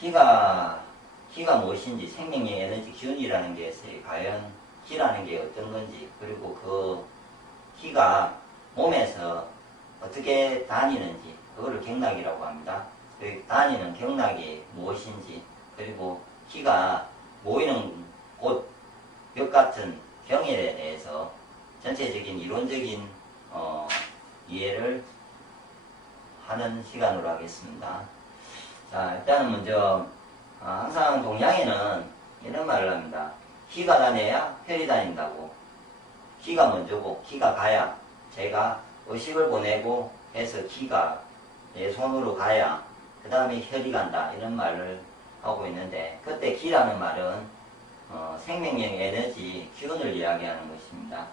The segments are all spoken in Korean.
기가 무엇인지, 생명력, 에너지, 기운이라는 게 있어요. 과연 기라는 게 어떤 건지, 그리고 그 기가 몸에서 어떻게 다니는지, 그거를 경락이라고 합니다. 다니는 경락이 무엇인지, 그리고 기가 모이는 곳, 벽 같은 경혈에 대해서 전체적인 이론적인 이해를 하는 시간으로 하겠습니다. 자, 일단은 먼저 항상 동양에는 이런 말을 합니다. 기가 다녀야 혈이 다닌다고. 기가 먼저고 기가 가야 제가 의식을 보내고 해서 기가 내 손으로 가야 그 다음에 혈이 간다, 이런 말을 하고 있는데, 그때 기라는 말은 생명력, 에너지, 기운을 이야기하는 것입니다.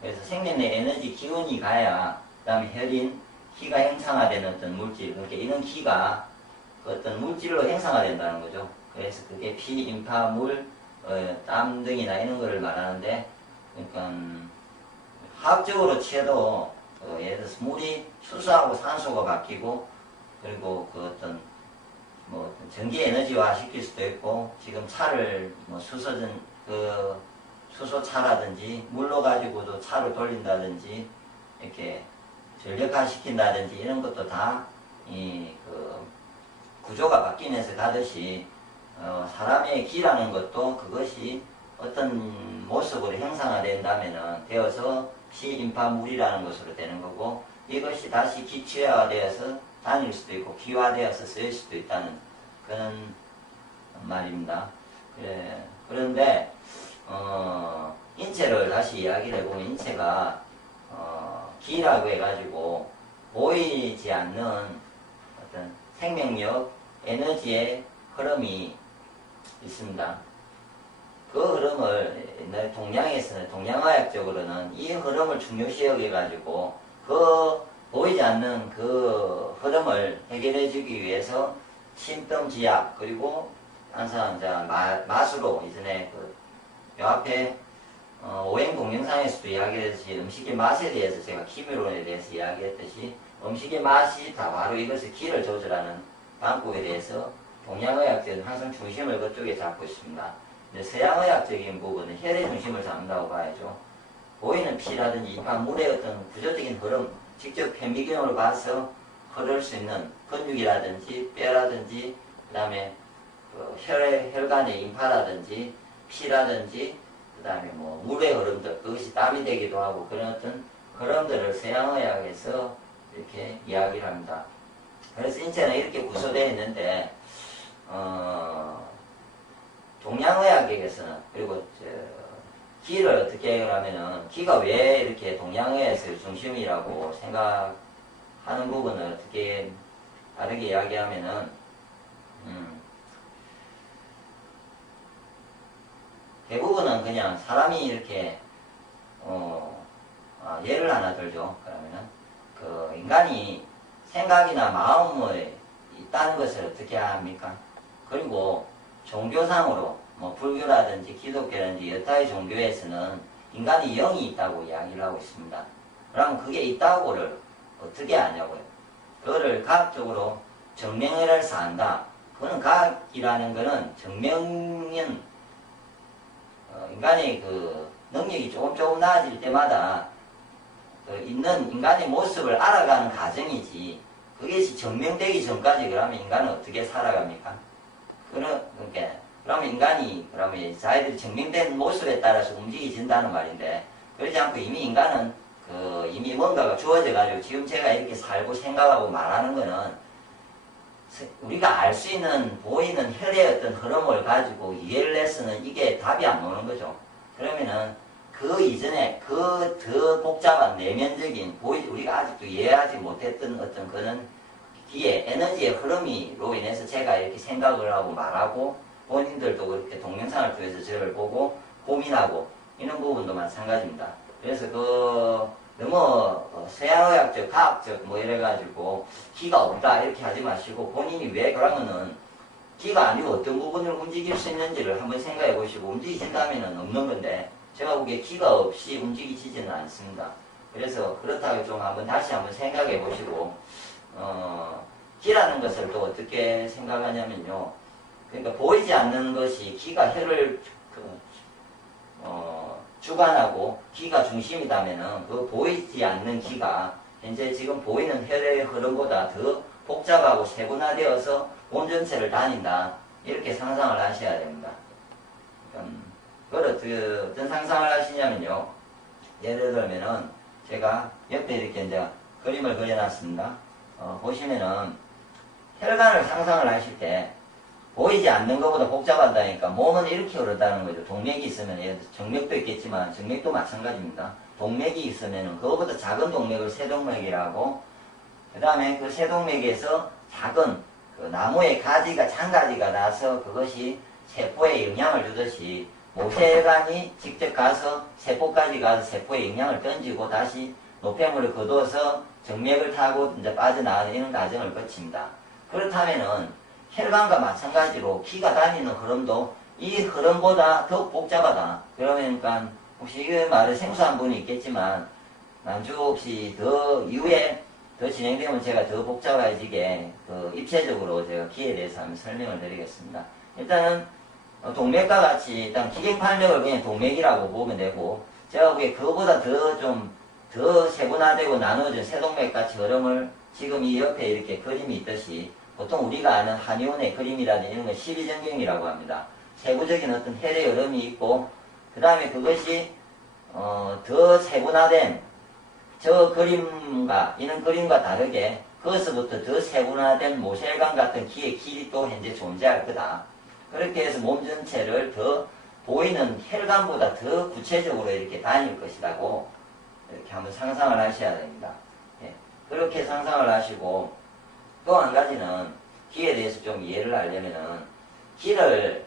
그래서 생명력, 에너지, 기운이 가야 그 다음에 혈인 기가 형상화되는 어떤 물질, 그러니까 이런 기가 그 어떤 물질로 형상화된다는 거죠. 그래서 그게 피, 인파, 물, 땀 등이나 이런 거를 말하는데, 그러니까 화학적으로 치해도 예를 들어서 물이 수소하고 산소가 바뀌고, 그리고 그 어떤 뭐 전기 에너지화 시킬 수도 있고, 지금 차를 뭐 수소차라든지 물로 가지고도 차를 돌린다든지 이렇게 전력화 시킨다든지 이런 것도 다 그 구조가 바뀌면서 가듯이 사람의 기라는 것도 그것이 어떤 모습으로 형상화된다면은 되어서 피, 인파, 물이라는 것으로 되는 거고, 이것이 다시 기체화되어서 다닐 수도 있고 기화되어서 쓰일 수도 있다는 그런 말입니다. 그런데 인체를 다시 이야기를 해보면, 인체가 기라고 해가지고 보이지 않는 어떤 생명력, 에너지의 흐름이 있습니다. 그 흐름을 옛날 동양에서는, 동양화학적으로는 이 흐름을 중요시 여겨가지고 그 보이지 않는 그 흐름을 해결해주기 위해서 심뜸지약, 그리고 항상 맛으로 이전에 요 앞에 오행 동영상에서도 이야기했듯이 음식의 맛에 대해서 제가 기묘론에 대해서 이야기했듯이 음식의 맛이 다 바로 이것을 기를 조절하는 방법에 대해서 동양의학적은 항상 중심을 그쪽에 잡고 있습니다. 근데 서양의학적인 부분은 혈의 중심을 잡는다고 봐야죠. 보이는 피라든지 인파, 물의 어떤 구조적인 흐름, 직접 현미경으로 봐서 흐를 수 있는 근육이라든지 뼈라든지, 그 다음에 혈관의 인파라든지 피라든지, 그 다음에 뭐 물의 흐름들, 그것이 땀이 되기도 하고, 그런 어떤 흐름들을 서양의학에서 이렇게 이야기를 합니다. 그래서 인체는 이렇게 구조되어 있는데, 동양의학에서는, 그리고 기를 어떻게 하면은, 기가 왜 이렇게 동양의학에서 중심이라고 생각하는 부분을 어떻게 다르게 이야기하면은, 대부분은 그냥 사람이 이렇게 예를 하나 들죠. 그러면은 그 인간이 생각이나 마음을 있다는 것을 어떻게 합니까? 그리고 종교상으로 뭐 불교라든지 기독교라든지 여타의 종교에서는 인간이 영이 있다고 이야기를 하고 있습니다. 그러면 그게 있다고를 어떻게 아냐고요? 그거를 과학적으로 증명을 해서 안다. 그거는 과학이라는 거는 증명은 인간의 그 능력이 조금 나아질 때마다 그 있는 인간의 모습을 알아가는 과정이지, 그것이 증명되기 전까지 그러면 인간은 어떻게 살아갑니까? 그러면 인간이 그러면 자기들이 증명된 모습에 따라서 움직여진다는 말인데, 그렇지 않고 이미 인간은 이미 뭔가가 주어져 가지고 지금 제가 이렇게 살고 생각하고 말하는 거는 우리가 알 수 있는 보이는 혈의 어떤 흐름을 가지고 이해를 해서는 이게 답이 안 나오는 거죠. 그러면은 그 이전에 그 더 복잡한 내면적인 우리가 아직도 이해하지 못했던 어떤 그런 기의 에너지의 흐름으로 인해서 제가 이렇게 생각을 하고 말하고, 본인들도 그렇게 동영상을 통해서 저를 보고 고민하고 이런 부분도 마찬가지입니다. 그래서 너무 서양의학적, 과학적 뭐 이래가지고 기가 없다 이렇게 하지 마시고, 본인이 왜 그러면은 기가 아니고 어떤 부분을 움직일 수 있는지를 한번 생각해 보시고, 움직이신다면은 없는 건데, 제가 보기에 기가 없이 움직이지는 않습니다. 그래서 그렇다고 좀 다시 한번 생각해 보시고, 기라는 것을 또 어떻게 생각하냐면요. 그러니까 보이지 않는 것이 기가 혈을 주관하고 기가 중심이라면은 그 보이지 않는 기가 현재 지금 보이는 혈의 흐름보다 더 복잡하고 세분화되어서 몸 전체를 다닌다. 이렇게 상상을 하셔야 됩니다. 그걸 어떤 상상을 하시냐면요. 예를 들면은 제가 옆에 이렇게 이제 그림을 그려놨습니다. 보시면은 혈관을 상상을 하실 때 보이지 않는 것보다 복잡하다니까 몸은 이렇게 흐른다는 거죠. 동맥이 있으면 정맥도 있겠지만 정맥도 마찬가지입니다. 동맥이 있으면 그거보다 작은 동맥을 세동맥이라고, 그 다음에 그 세동맥에서 작은 그 나무의 가지가 장가지가 나서 그것이 세포에 영향을 주듯이 모세혈관이 직접 가서 세포까지 가서 세포에 영향을 던지고 다시 노폐물을 거둬서 정맥을 타고 이제 빠져나가는 이런 과정을 거칩니다. 그렇다면은 혈관과 마찬가지로 기가 다니는 흐름도 이 흐름보다 더 복잡하다. 그러니까 혹시 이 말을 생소한 분이 있겠지만 남주 혹시 더 이후에 더 진행되면 제가 더 복잡해지게 입체적으로 제가 기에 대해서 한번 설명을 드리겠습니다. 일단은 동맥과 같이 일단 기계팔맥을 그냥 동맥이라고 보면 되고, 제가 보기에 그거보다 더 세분화되고 나누어진 세동맥 같이 흐름을 지금 이 옆에 이렇게 그림이 있듯이 보통 우리가 아는 한의원의 그림이라든지 이런 건 십이정경이라고 합니다. 세부적인 어떤 혈의 흐름이 있고, 그 다음에 그것이 더 세분화된 저 그림과 이런 그림과 다르게 그것부터 더 세분화된 모세혈관 같은 기의 길이 또 현재 존재할 거다. 그렇게 해서 몸 전체를 더 보이는 혈관보다 더 구체적으로 이렇게 다닐 것이라고 이렇게 한번 상상을 하셔야 됩니다. 예. 그렇게 상상을 하시고, 또 한 가지는 기에 대해서 좀 이해를 하려면은 기를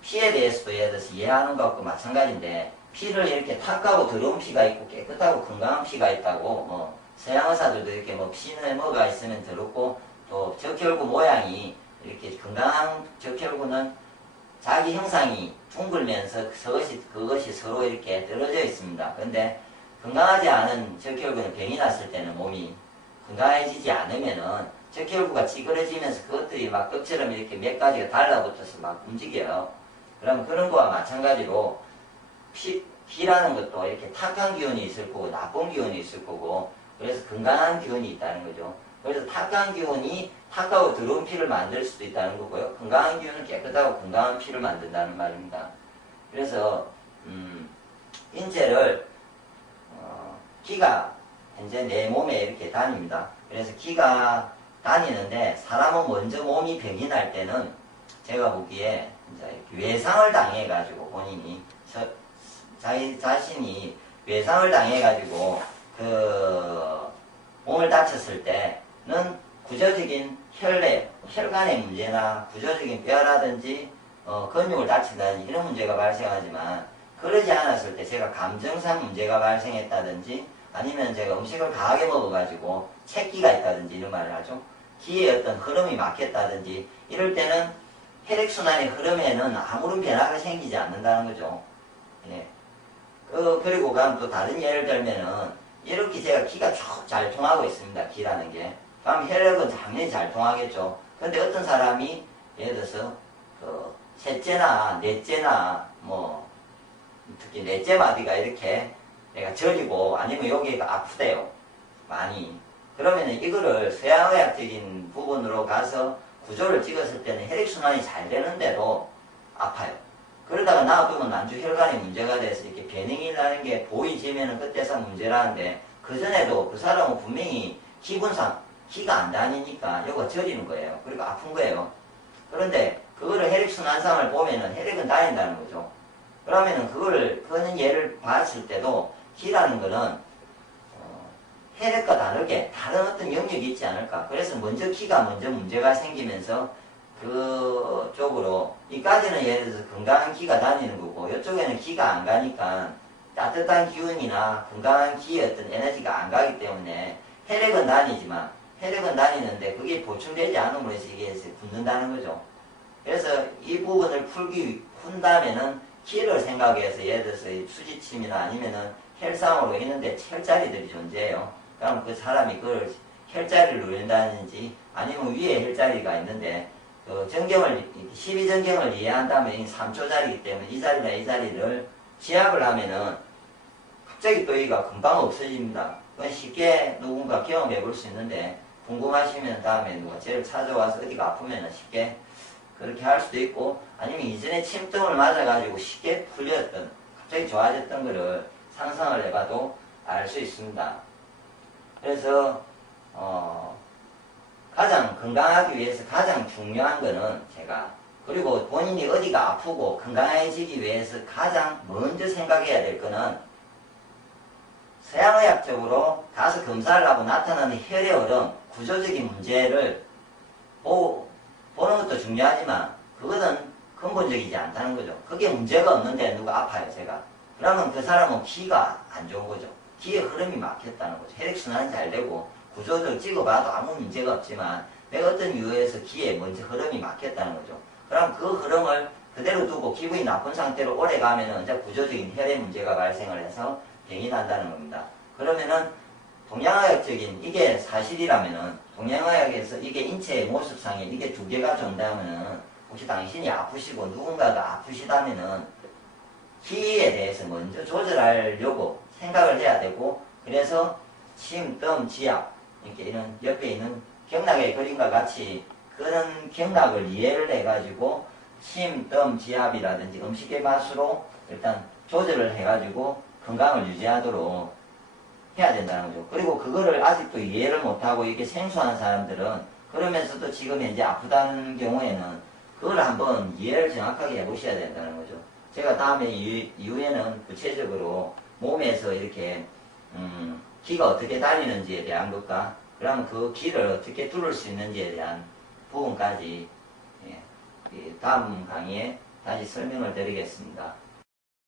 피에 대해서도 예를 들어서 이해하는 것과 마찬가지인데, 피를 이렇게 탁하고 더러운 피가 있고 깨끗하고 건강한 피가 있다고, 서양 의사들도 이렇게 피는 뭐가 있으면 더럽고, 또 적혈구 모양이 이렇게 건강한 적혈구는 자기 형상이 둥글면서 그것이 서로 이렇게 떨어져 있습니다. 근데 건강하지 않은 적혈구는 병이 났을 때는 몸이 건강해지지 않으면은 적혈구가 찌그러지면서 그것들이 막 떡처럼 이렇게 몇 가지가 달라붙어서 막 움직여요. 그럼 그런 거와 마찬가지로 피라는 것도 이렇게 탁한 기운이 있을 거고 나쁜 기운이 있을 거고, 그래서 건강한 기운이 있다는 거죠. 그래서 탁한 기운이 탁하고 더러운 피를 만들 수도 있다는 거고요. 건강한 기운은 깨끗하고 건강한 피를 만든다는 말입니다. 그래서 인체를 기가 현재 내 몸에 이렇게 다닙니다. 그래서 기가 다니는데 사람은 먼저 몸이 병이 날 때는 제가 보기에 이제 외상을 당해가지고 본인이 자기 자신이 외상을 당해가지고 몸을 다쳤을 때는 구조적인 혈관의 문제나 구조적인 뼈라든지 근육을 다친다든지 이런 문제가 발생하지만, 그러지 않았을 때 제가 감정상 문제가 발생했다든지 아니면 제가 음식을 강하게 먹어가지고 체기가 있다든지 이런 말을 하죠. 기의 어떤 흐름이 막혔다든지 이럴 때는 혈액순환의 흐름에는 아무런 변화가 생기지 않는다는 거죠. 예. 그리고 또 다른 예를 들면은 이렇게 제가 기가 쭉 잘 통하고 있습니다. 기라는 게. 그럼 혈액은 당연히 잘 통하겠죠. 근데 어떤 사람이 예를 들어서 셋째나 넷째나 특히 넷째 마디가 이렇게 내가 저리고 아니면 여기가 아프대요. 많이. 그러면은 이거를 서양의학적인 부분으로 가서 구조를 찍었을 때는 혈액순환이 잘 되는데도 아파요. 그러다가 놔두면 난주 혈관이 문제가 돼서 이렇게 변형이 나는 게 보이지면은 그때서 문제라는데, 그전에도 그 사람은 분명히 기분상 기가 안 다니니까 요거 저리는 거예요. 그리고 아픈 거예요. 그런데 그거를 혈액순환상을 보면은 혈액은 다닌다는 거죠. 그러면은 그거는 예를 봤을 때도 기라는 거는 혈액과 다르게 다른 어떤 영역이 있지 않을까. 그래서 기가 먼저 문제가 생기면서 그쪽으로, 이까지는 예를 들어서 건강한 기가 다니는 거고, 이쪽에는 기가 안 가니까 따뜻한 기운이나 건강한 기의 어떤 에너지가 안 가기 때문에 혈액은 다니는데 그게 보충되지 않음으로 해서 이게 굳는다는 거죠. 그래서 이 부분을 푼다면은 기를 생각해서 예를 들어서 수지침이나 아니면은 혈상으로 있는데 철자리들이 존재해요. 그럼 그 사람이 그걸 혈자리를 누른다든지 아니면 위에 혈자리가 있는데 그 정경을 12정경을 이해한다면 이 3초자리이기 때문에 이 자리나 이 자리를 지압을 하면은 갑자기 또 여기가 금방 없어집니다. 그건 쉽게 누군가 경험해 볼 수 있는데 궁금하시면 다음에 누가 저를 찾아와서 어디가 아프면 쉽게 그렇게 할 수도 있고 아니면 이전에 침등을 맞아가지고 쉽게 풀렸던 갑자기 좋아졌던 거를 상상을 해봐도 알 수 있습니다. 그래서 가장 건강하기 위해서 가장 중요한 거는 제가 그리고 본인이 어디가 아프고 건강해지기 위해서 가장 먼저 생각해야 될 거는 서양의학적으로 가서 검사를 하고 나타나는 혈의 흐름, 구조적인 문제를 보는 것도 중요하지만 그거는 근본적이지 않다는 거죠. 그게 문제가 없는데 누가 아파요, 제가. 그러면 그 사람은 기가 안 좋은 거죠. 기의 흐름이 막혔다는 거죠. 혈액순환이 잘 되고 구조적으로 찍어봐도 아무 문제가 없지만 내가 어떤 이유에서 기에 먼저 흐름이 막혔다는 거죠. 그럼 그 흐름을 그대로 두고 기분이 나쁜 상태로 오래 가면은 이제 구조적인 혈의 문제가 발생을 해서 병이 난다는 겁니다. 그러면은 동양의학적인 이게 사실이라면은 동양의학에서 이게 인체의 모습상에 이게 두 개가 존재하면은 혹시 당신이 아프시고 누군가가 아프시다면은 기에 대해서 먼저 조절하려고 생각을 해야 되고 그래서 침, 뜸, 지압 이렇게 이런 옆에 있는 경락의 그림과 같이 그런 경락을 이해를 해가지고 침, 뜸, 지압이라든지 음식의 맛으로 일단 조절을 해가지고 건강을 유지하도록 해야 된다는 거죠. 그리고 그거를 아직도 이해를 못하고 이렇게 생소한 사람들은 그러면서도 지금 현재 아프다는 경우에는 그걸 한번 이해를 정확하게 해보셔야 된다는 거죠. 제가 다음에 이후에는 구체적으로 몸에서 이렇게 기가 어떻게 다니는지에 대한 것과 그러면 그 기를 어떻게 뚫을 수 있는지에 대한 부분까지 다음 강의에 다시 설명을 드리겠습니다.